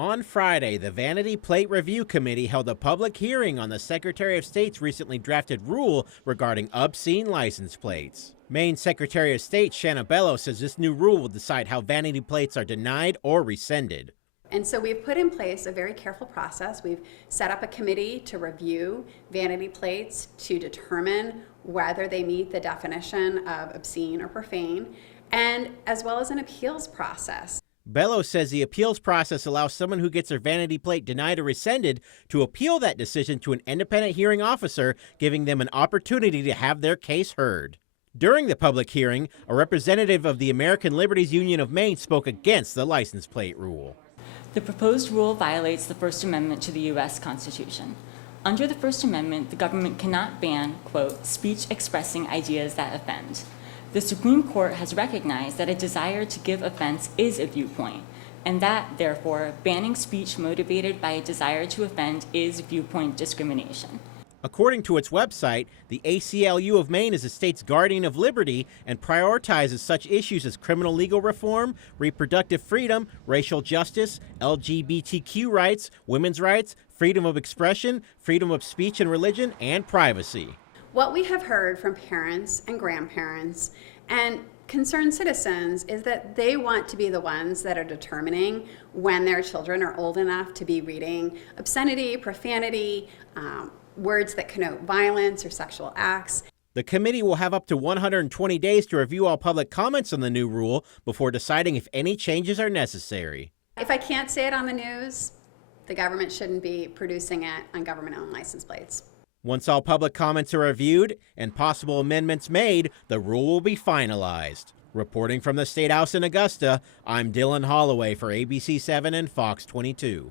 On Friday, the Vanity Plate Review Committee held a public hearing on the Secretary of State's recently drafted rule regarding obscene license plates. Maine Secretary of State Shanna Bello says this new rule will decide how vanity plates are denied or rescinded. And so we've put in place a very careful process. We've set up a committee to review vanity plates to determine whether they meet the definition of obscene or profane, and as well as an appeals process. Bello says the appeals process allows someone who gets their vanity plate denied or rescinded to appeal that decision to an independent hearing officer, giving them an opportunity to have their case heard. During the public hearing, a representative of the American Liberties Union of Maine spoke against the license plate rule. The proposed rule violates the First Amendment to the U.S. Constitution. Under the First Amendment, the government cannot ban, quote, speech expressing ideas that offend. The Supreme Court has recognized that a desire to give offense is a viewpoint, and that, therefore, banning speech motivated by a desire to offend is viewpoint discrimination. According to its website, the ACLU of Maine is the state's guardian of liberty and prioritizes such issues as criminal legal reform, reproductive freedom, racial justice, LGBTQ rights, women's rights, freedom of expression, freedom of speech and religion, and privacy. What we have heard from parents and grandparents and concerned citizens is that they want to be the ones that are determining when their children are old enough to be reading obscenity, profanity, words that connote violence or sexual acts. The committee will have up to 120 days to review all public comments on the new rule before deciding if any changes are necessary. If I can't say it on the news, the government shouldn't be producing it on government-owned license plates. Once all public comments are reviewed and possible amendments made, the rule will be finalized. Reporting from the State House in Augusta, I'm Dylan Holloway for ABC 7 and Fox 22.